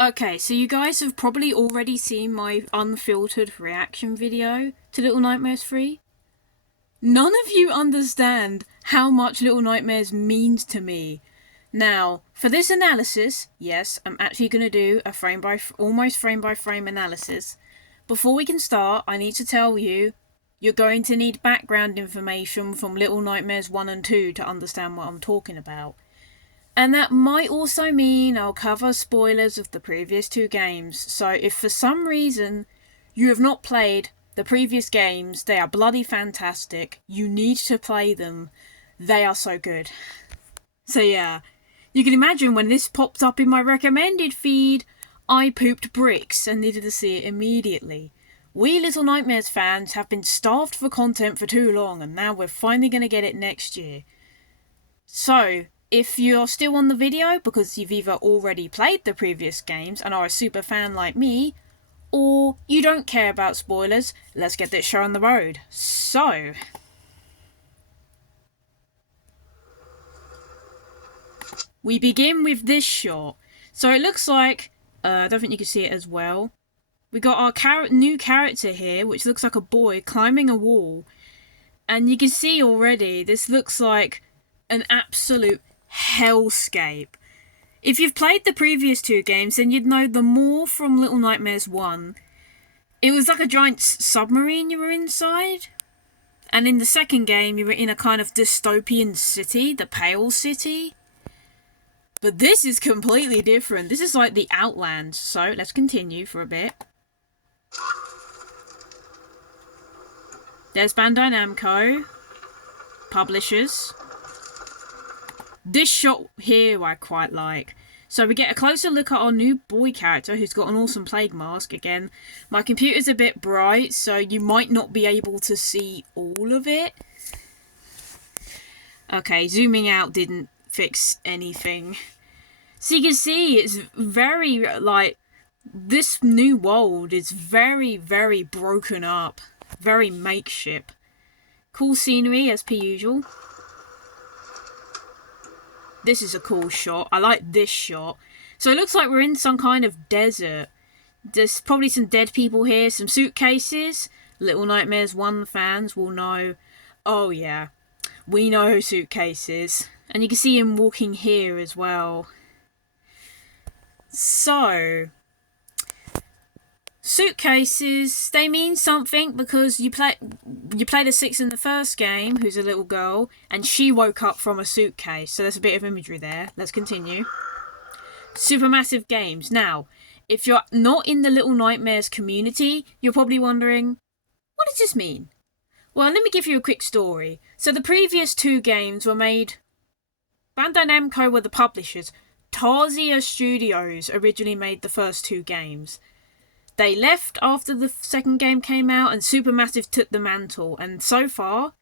Okay, so you guys have probably already seen my unfiltered reaction video to Little Nightmares 3. None of you understand how much Little Nightmares means to me. Now, for this analysis, yes, I'm actually going to do a almost frame by frame analysis. Before we can start, I need to tell you, you're going to need background information from Little Nightmares 1 and 2 to understand what I'm talking about. And that might also mean I'll cover spoilers of the previous two games, so if for some reason you have not played the previous games, they are bloody fantastic. You need to play them. They are so good. So yeah, you can imagine when this popped up in my recommended feed, I pooped bricks and needed to see it immediately. We Little Nightmares fans have been starved for content for too long, and now we're finally going to get it next year. So, if you're still on the video because you've either already played the previous games and are a super fan like me, or you don't care about spoilers, let's get this show on the road. So, we begin with this shot. So it looks like, I don't think you can see it as well. We got our new character here, which looks like a boy climbing a wall. And you can see already, this looks like an absolute hellscape. If you've played the previous two games, then you'd know the more from Little Nightmares 1. It was like a giant submarine you were inside. And in the second game, you were in a kind of dystopian city, the Pale City. But this is completely different. This is like the Outland. So, let's continue for a bit. There's Bandai Namco. Publishers. This shot here I quite like. So we get a closer look at our new boy character who's got an awesome plague mask. Again, my computer's a bit bright, so you might not be able to see all of it. Okay, zooming out didn't fix anything. So you can see it's very, like, this new world is very, very broken up. Very makeshift. Cool scenery as per usual. This is a cool shot. I like this shot. So it looks like we're in some kind of desert. There's probably some dead people here, some suitcases. Little Nightmares 1 fans will know. Oh yeah, we know suitcases. And you can see him walking here as well. So, suitcases, they mean something because you played a 6 in the first game, who's a little girl, and she woke up from a suitcase. So there's a bit of imagery there. Let's continue. Supermassive games. Now, if you're not in the Little Nightmares community, you're probably wondering, what does this mean? Well, let me give you a quick story. So the previous two games were made... Bandai Namco were the publishers. Tarsier Studios originally made the first two games. They left after the second game came out and Supermassive took the mantle. And so far,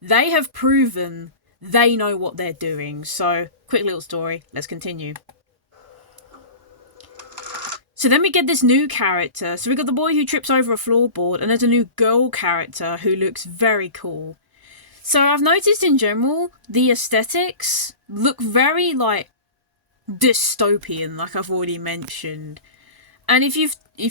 they have proven they know what they're doing. So, quick little story. Let's continue. So then we get this new character. So we got the boy who trips over a floorboard, and there's a new girl character who looks very cool. So I've noticed in general, the aesthetics look very, like, dystopian, like I've already mentioned. And if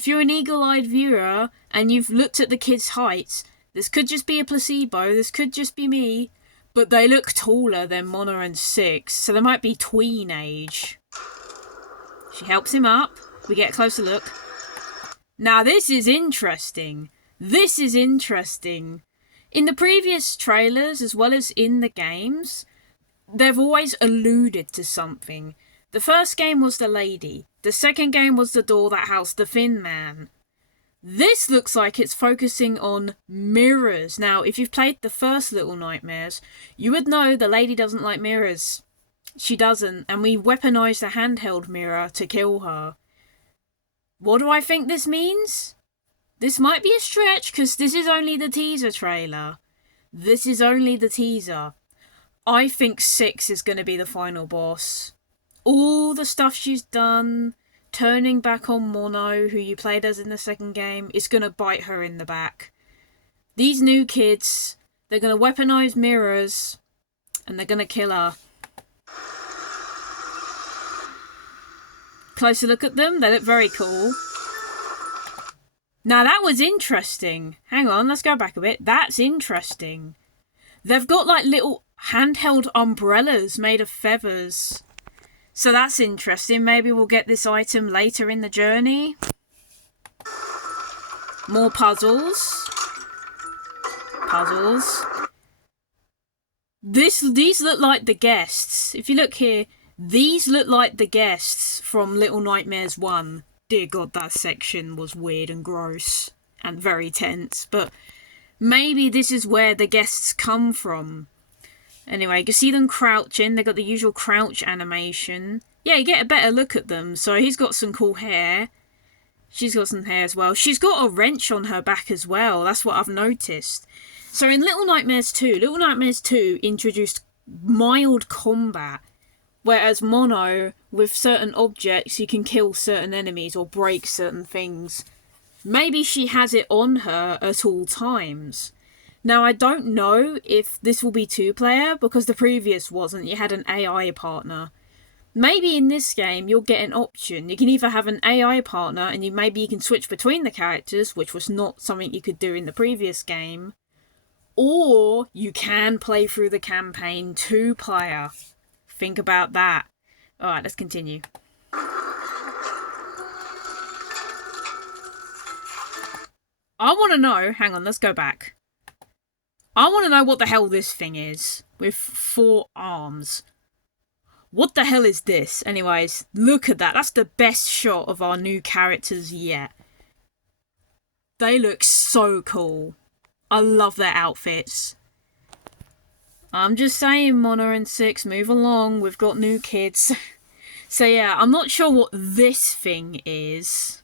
you're an eagle-eyed viewer and you've looked at the kids' heights, this could just be a placebo, this could just be me, but they look taller than Mona and Six, so they might be tween age. She helps him up. We get a closer look. Now this is interesting. This is interesting. In the previous trailers, as well as in the games, they've always alluded to something. The first game was the lady. The second game was the door that housed the Thin Man. This looks like it's focusing on mirrors. Now, if you've played the first Little Nightmares, you would know the lady doesn't like mirrors. She doesn't, and we weaponized a handheld mirror to kill her. What do I think this means? This might be a stretch, because this is only the teaser trailer. This is only the teaser. I think 6 is going to be the final boss. All the stuff she's done, turning back on Mono, who you played as in the second game, is going to bite her in the back. These new kids, they're going to weaponize mirrors, and they're going to kill her. closer look at them. They look very cool. Now that was interesting. Hang on, let's go back a bit. That's interesting. They've got like little handheld umbrellas made of feathers. So that's interesting. Maybe we'll get this item later in the journey. More puzzles. These look like the guests. If you look here, these look like the guests from Little Nightmares 1. Dear God, that section was weird and gross and very tense. But maybe this is where the guests come from. Anyway, you can see them crouching. They've got the usual crouch animation. Yeah, you get a better look at them. So he's got some cool hair. She's got some hair as well. She's got a wrench on her back as well. That's what I've noticed. So in Little Nightmares 2 introduced mild combat. Whereas Mono, with certain objects, you can kill certain enemies or break certain things. Maybe she has it on her at all times. Now, I don't know if this will be 2-player, because the previous wasn't. You had an AI partner. Maybe in this game, you'll get an option. You can either have an AI partner, and maybe you can switch between the characters, which was not something you could do in the previous game. Or you can play through the campaign 2-player. Think about that. Alright, let's continue. I want to know... Hang on, let's go back. I want to know what the hell this thing is. With 4 arms. What the hell is this? Anyways, look at that. That's the best shot of our new characters yet. They look so cool. I love their outfits. I'm just saying, Mono and Six, move along. We've got new kids. So yeah, I'm not sure what this thing is.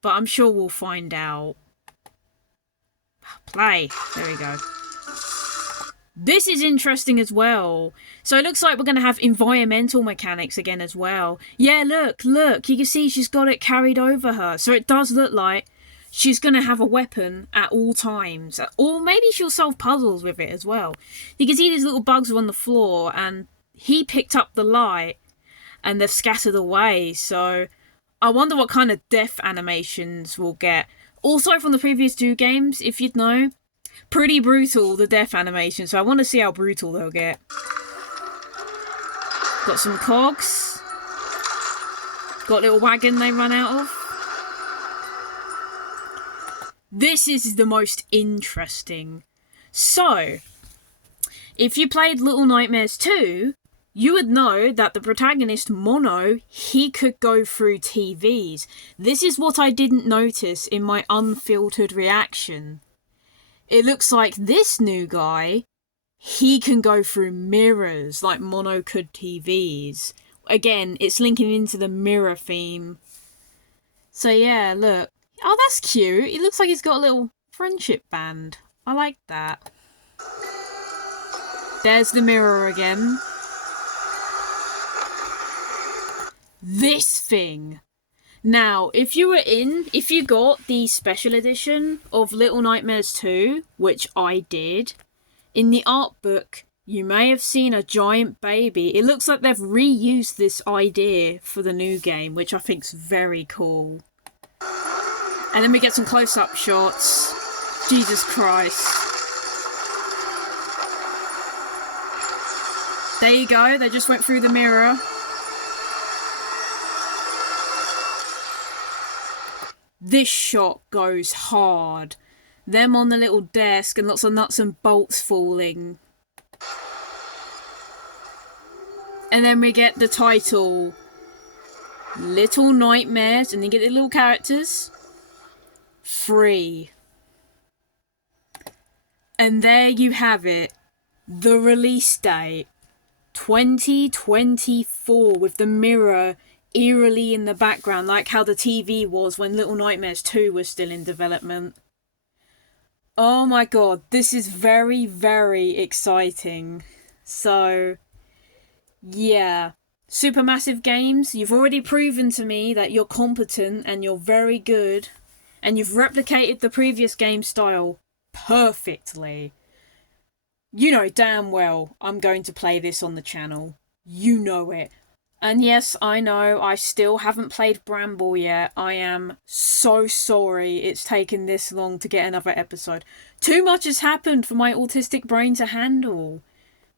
But I'm sure we'll find out. Play. There we go. This is interesting as well. So it looks like we're going to have environmental mechanics again as well. Yeah, look. You can see she's got it carried over her. So it does look like she's going to have a weapon at all times. Or maybe she'll solve puzzles with it as well. You can see these little bugs are on the floor. And he picked up the light. And they've scattered away. So I wonder what kind of death animations we'll get. Also from the previous 2 games, if you'd know. Pretty brutal, the death animation, so I want to see how brutal they'll get. Got some cogs. Got a little wagon they run out of. This is the most interesting. So, if you played Little Nightmares 2, you would know that the protagonist, Mono, he could go through TVs. This is what I didn't notice in my unfiltered reaction. It looks like this new guy, he can go through mirrors like Mono could TVs. Again, it's linking into the mirror theme. So yeah, look. Oh, that's cute. It looks like he's got a little friendship band. I like that. There's the mirror again. This thing. Now, if you got the special edition of Little Nightmares 2, which I did, in the art book, you may have seen a giant baby. It looks like they've reused this idea for the new game, which I think's very cool. And then we get some close-up shots. Jesus Christ. There you go, they just went through the mirror. This shot goes hard. Them on the little desk and lots of nuts and bolts falling. And then we get the title. Little Nightmares. And you get the little characters. 3. And there you have it. The release date. 2024 with the mirror eerily in the background, like how the TV was when Little Nightmares 2 was still in development. Oh my god, this is very, very exciting. So, yeah. Supermassive Games, you've already proven to me that you're competent and you're very good. And you've replicated the previous game style perfectly. You know damn well I'm going to play this on the channel. You know it. And yes, I know, I still haven't played Bramble yet. I am so sorry it's taken this long to get another episode. Too much has happened for my autistic brain to handle.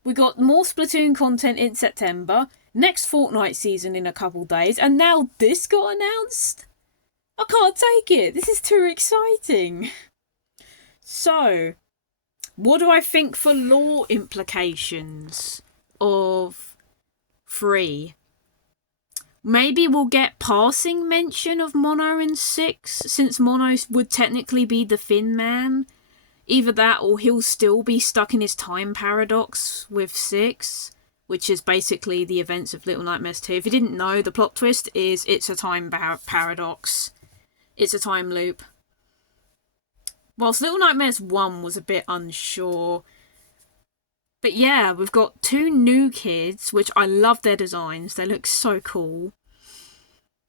We got more Splatoon content in September, next Fortnite season in a couple days, and now this got announced? I can't take it. This is too exciting. So, what do I think for lore implications of 3? Maybe we'll get passing mention of Mono in 6, since Mono would technically be the Thin Man. Either that or he'll still be stuck in his time paradox with 6, which is basically the events of Little Nightmares 2. If you didn't know, the plot twist is it's a time paradox. It's a time loop. Whilst Little Nightmares 1 was a bit unsure. But yeah, we've got 2 new kids, which I love their designs. They look so cool.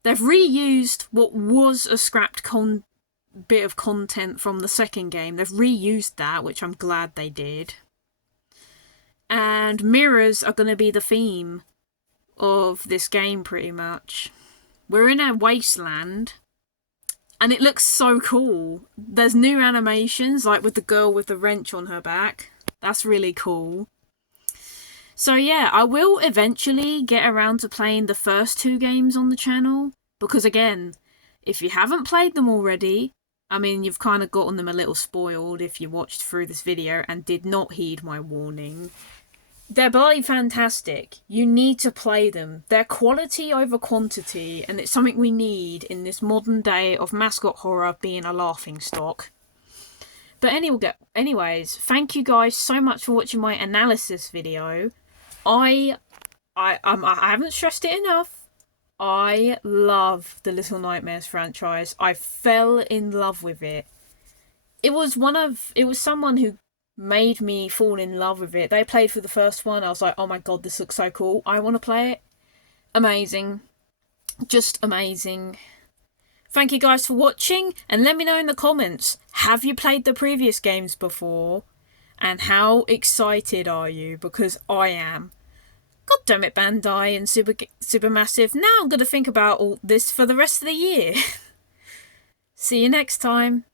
They've reused what was a scrapped bit of content from the second game. They've reused that, which I'm glad they did. And mirrors are going to be the theme of this game, pretty much. We're in a wasteland, and it looks so cool. There's new animations, like with the girl with the wrench on her back. That's really cool. So yeah, I will eventually get around to playing the first 2 games on the channel. Because again, if you haven't played them already, I mean, you've kind of gotten them a little spoiled if you watched through this video and did not heed my warning. They're bloody fantastic. You need to play them. They're quality over quantity, and it's something we need in this modern day of mascot horror being a laughingstock. But anyways, thank you guys so much for watching my analysis video. I haven't stressed it enough. I love the Little Nightmares franchise. I fell in love with it. It was someone who made me fall in love with it. They played for the first one. I was like, oh my god, this looks so cool. I want to play it. Amazing. Just amazing. Thank you guys for watching, and let me know in the comments, have you played the previous games before? And how excited are you? Because I am. God damn it, Bandai and Supermassive. Now I'm going to think about all this for the rest of the year. See you next time.